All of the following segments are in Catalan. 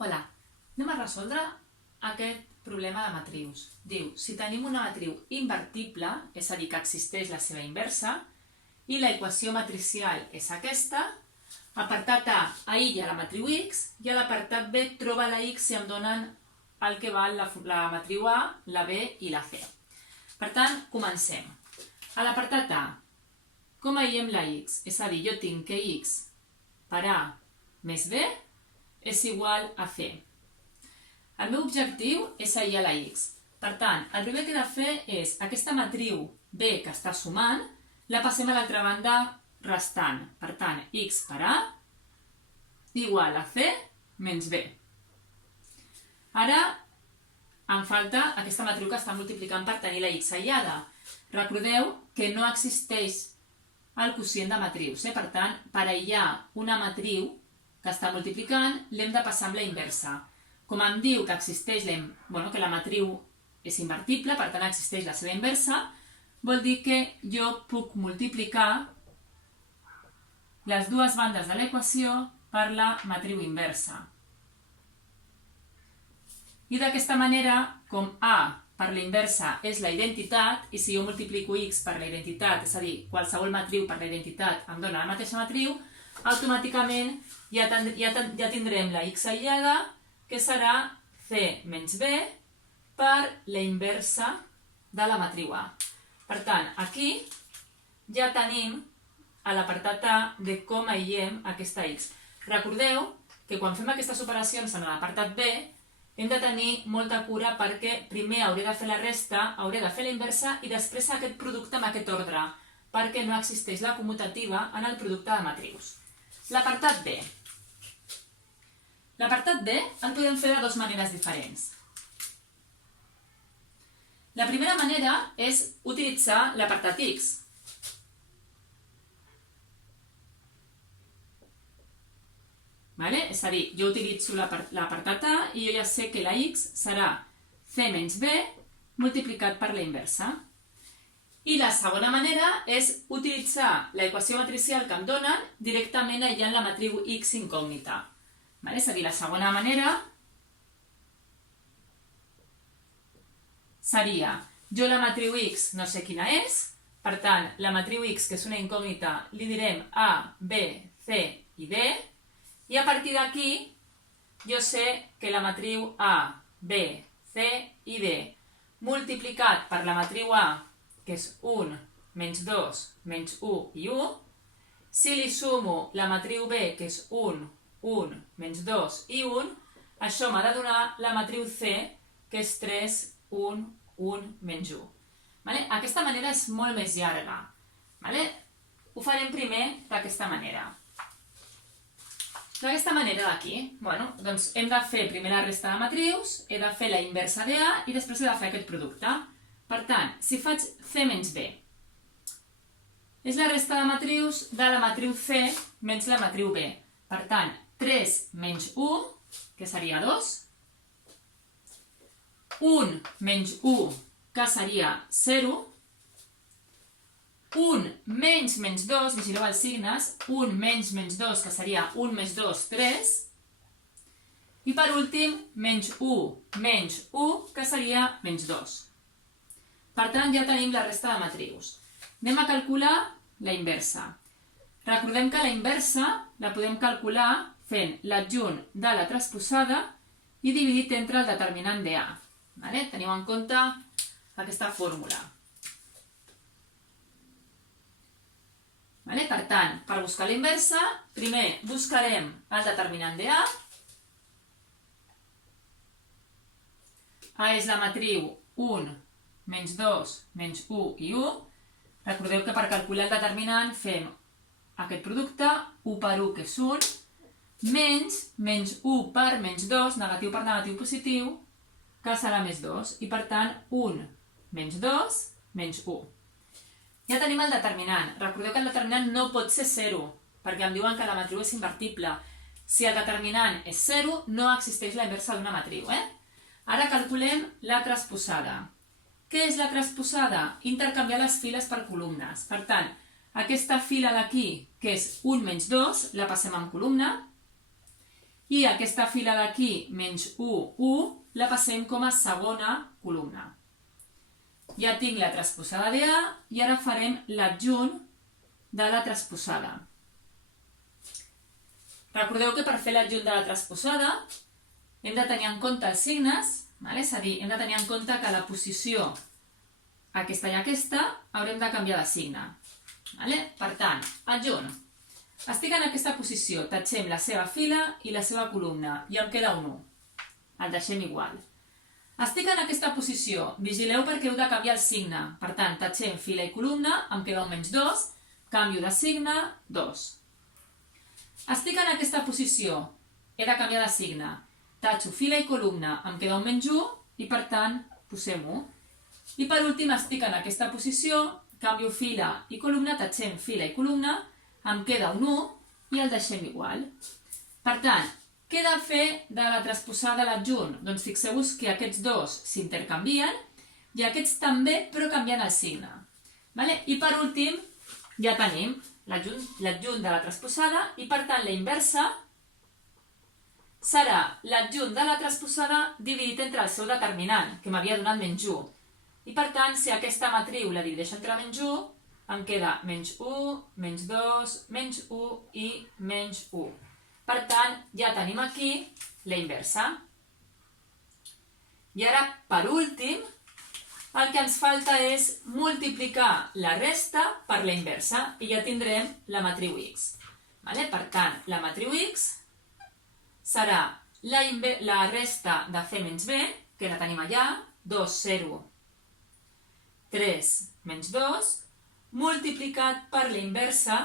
Hola, anem a resoldre aquest problema de matrius. Diu, si tenim una matriu invertible, és a dir, que existeix la seva inversa, i la equació matricial és aquesta, apartat A aïlla la matriu X i a l'apartat B troba la X si em donen el que val la matriu A, la B i la C. Per tant, comencem. A l'apartat A, com aïllem la X? És a dir, jo tinc que X per A més B és igual a C. El meu objectiu és aïllar la X. Per tant, el primer que he de fer és aquesta matriu B que està sumant, la passem a l'altra banda restant. Per tant, X per A igual a C menys B. Ara em falta aquesta matriu que està multiplicant per tenir la X aïllada. Recordeu que no existeix el quocient de matrius. Per tant, per aïllar una matriu que està multiplicant, l'hem de passar amb la inversa. Com em diu que existeix que la matriu és invertible, per tant existeix la seva inversa, vol dir que jo puc multiplicar les dues bandes de l'equació per la matriu inversa. I d'aquesta manera, com A per la inversa és la identitat, i si jo multiplico X per la identitat, és a dir, qualsevol matriu per la identitat em dona la mateixa matriu, automàticament ja tindrem la X aïllada, que serà C menys B per la inversa de la matriu A. Per tant, aquí ja tenim a l'apartat A de com aïllem aquesta X. Recordeu que quan fem aquestes operacions en l'apartat B hem de tenir molta cura perquè primer hauré de fer la resta, hauré de fer la inversa i després aquest producte amb aquest ordre, perquè no existeix la commutativa en el producte de matrius. L'apartat B. L'apartat B el podem fer de dues maneres diferents. La primera manera és utilitzar l'apartat X. És a dir, jo utilitzo l'apartat A i jo ja sé que la X serà C menys B multiplicat per la inversa. I la segona manera és utilitzar l'equació matricial que em donen directament aïllant la matriu X incògnita. És a dir, la segona manera seria, jo la matriu X no sé quina és, per tant, la matriu X, que és una incògnita, li direm A, B, C i D, i a partir d'aquí jo sé que la matriu A, B, C i D multiplicat per la matriu A, que és 1, menys 2, menys 1 i 1, si li sumo la matriu B, que és 1, 1, menys 2 i 1, això m'ha de donar la matriu C, que és 3, 1, 1, menys 1. Aquesta manera és molt més llarga. Ho farem primer d'aquesta manera. D'aquesta manera d'aquí, doncs hem de fer primer la resta de matrius, he de fer la inversa de A i després he de fer aquest producte. Per tant, si faig C menys B, és la resta de matrius de la matriu C menys la matriu B. Per tant, 3 menys 1, que seria 2, 1 menys 1, que seria 0, 1 menys 2, vigileu els signes, 1 menys 2, que seria 1 més 2, 3, i per últim, menys 1, que seria menys 2. Per tant, ja tenim la resta de matrius. Anem a calcular la inversa. Recordem que la inversa la podem calcular fent l'adjunt de la transposada i dividit entre el determinant de A. Teniu en compte aquesta fórmula. Per tant, per buscar la inversa, primer buscarem el determinant de A. A és la matriu 1, menys 2, menys 1 i 1. Recordeu que per calcular el determinant fem aquest producte, 1 per 1, que és 1, menys 1 per menys 2, negatiu per negatiu positiu, que serà més 2, i per tant 1 menys 2 menys 1. Ja tenim el determinant. Recordeu que el determinant no pot ser 0, perquè em diuen que la matriu és invertible. Si el determinant és 0, no existeix la inversa d'una matriu. Ara calculem la transposada. Què és la transposada? Intercanviar les files per columnes. Per tant, aquesta fila d'aquí, que és 1 menys 2, la passem en columna, I aquesta fila d'aquí, menys 1, 1, la passem com a segona columna. Ja tinc la transposada de A i ara farem l'adjunt de la transposada. Recordeu que per fer l'adjunt de la transposada hem de tenir en compte els signes, és a dir, hem de tenir en compte que la posició aquesta i aquesta haurem de canviar de signe. Per tant, adjunt. Estic en aquesta posició, tatxem la seva fila i la seva columna i em queda un 1. El deixem igual. Estic en aquesta posició, vigileu perquè heu de canviar el signe. Per tant, tatxem fila i columna, em queda un menys 2, canvio de signe, 2. Estic en aquesta posició, he de canviar de signe. Tatxo fila i columna, em queda un menys 1 i per tant posem 1. I per últim estic en aquesta posició, canvio fila i columna, tatxem fila i columna, em queda un 1 i el deixem igual. Per tant, què he de fer de la transposada a l'adjunt? Doncs fixeu-vos que aquests dos s'intercanvien i aquests també, però canviant el signe. I per últim, ja tenim l'adjunt de la transposada i per tant la inversa serà l'adjunt de la transposada dividit entre el seu determinant, que m'havia donat menys 1. I per tant, si aquesta matriu la divideixo entre menys 1, em queda menys 1, menys 2, menys 1 i menys 1. Per tant, ja tenim aquí la inversa. I ara, per últim, el que ens falta és multiplicar la resta per la inversa i ja tindrem la matriu X. Per tant, la matriu X serà la resta de C menys B, que la tenim allà, 2, 0, 3, menys 2, multiplicat per la inversa,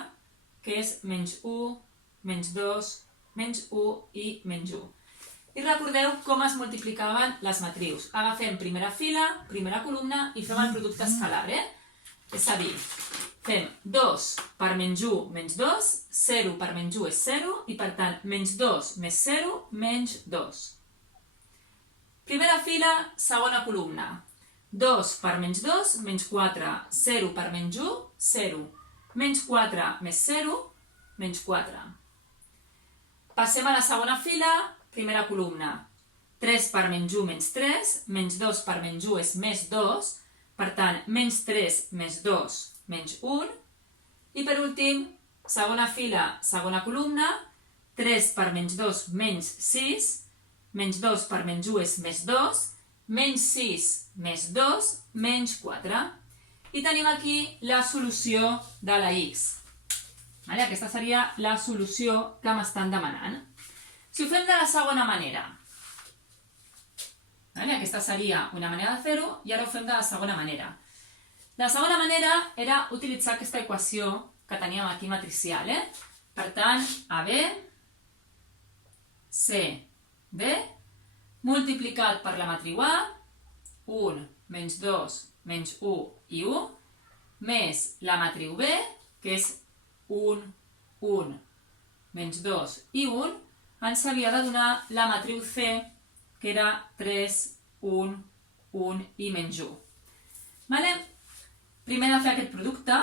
que és menys 1, menys 2, menys 1 i menys 1. I recordeu com es multiplicaven les matrius. Agafem primera fila, primera columna i fem el producte escalar. És a dir, fem 2 per menys 1 menys 2, 0 per menys 1 és 0 i per tant menys 2 més 0 menys 2. Primera fila, segona columna. 2 per menys 2, menys 4, 0 per menys 1, 0, menys 4 més 0, menys 4. Passem a la segona fila, primera columna. 3 per menys 1, menys 3, menys 2 per menys 1 és més 2, per tant, menys 3 més 2, menys 1. I per últim, segona fila, segona columna, 3 per menys 2, menys 6, menys 2 per menys 1 és més 2, menys 6 més 2, menys 4. I tenim aquí la solució de la X. Aquesta seria la solució que m'estan demanant. Si ho fem de la segona manera, aquesta seria una manera de fer-ho i ara ho fem de la segona manera. La segona manera era utilitzar aquesta equació que teníem aquí matricial. Per tant, AB, CD, multiplicat per la matriu A, 1, menys 2, menys 1 i 1, més la matriu B, que és 1, 1, menys 2 i 1, ens havia de donar la matriu C, que era 3, 1, 1 i menys 1. Primer de fer aquest producte,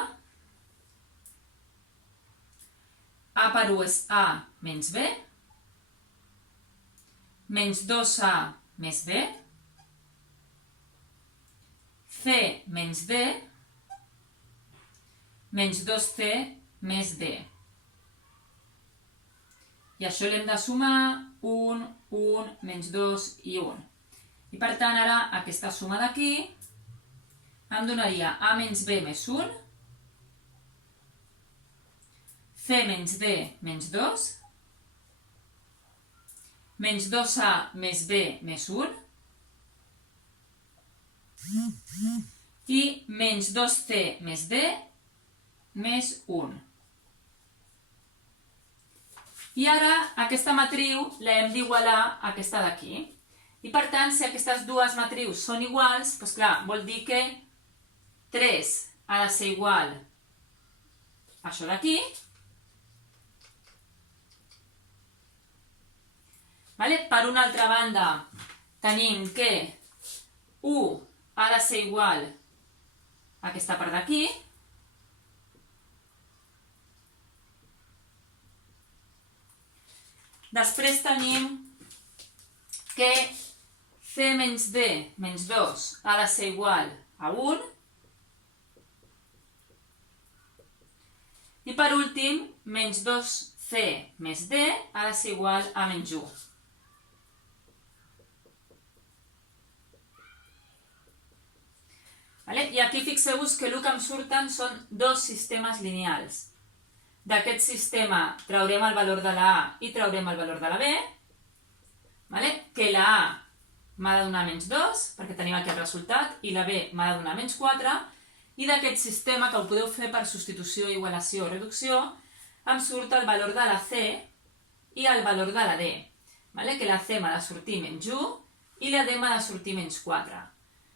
A per 1 és A menys B, menys 2A més B, C menys D, menys 2C més D. I això l'hem de sumar 1, 1, menys 2 i 1. I per tant, ara aquesta suma d'aquí em donaria A menys B més 1, C menys D menys 2, menys 2A més B més 1, i menys 2C més D més 1. I ara aquesta matriu l'hem d'igualar a aquesta d'aquí. I per tant, si aquestes dues matrius són iguals, doncs clar, vol dir que 3 ha de ser igual a això d'aquí. Per una altra banda, tenim que 1 ha de ser igual a aquesta part d'aquí. Després tenim que c menys d menys 2 ha de ser igual a 1. I per últim, menys 2c més d ha de ser igual a menys 1. I aquí fixeu-vos que el que em surten són dos sistemes lineals. D'aquest sistema traurem el valor de la A i traurem el valor de la B, que la A m'ha de donar menys 2, perquè tenim aquí el resultat, i la B m'ha de donar menys 4, i d'aquest sistema, que ho podeu fer per substitució, igualació o reducció, em surt el valor de la C i el valor de la D, que la C m'ha de sortir menys 1 i la D m'ha de sortir menys 4.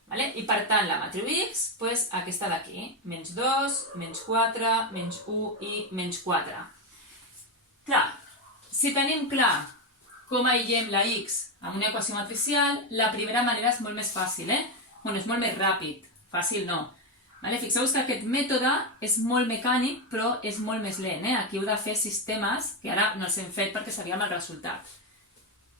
I per tant, la matriu X, aquesta d'aquí, menys 2, menys 4, menys 1 i menys 4. Clar, si tenim clar com aïllem la X amb una equació matricial, la primera manera és molt més fàcil, és molt més ràpid, fàcil no. Fixeu-vos que aquest mètode és molt mecànic, però és molt més lent. Aquí heu de fer sistemes que ara no els hem fet perquè sabíem el resultat.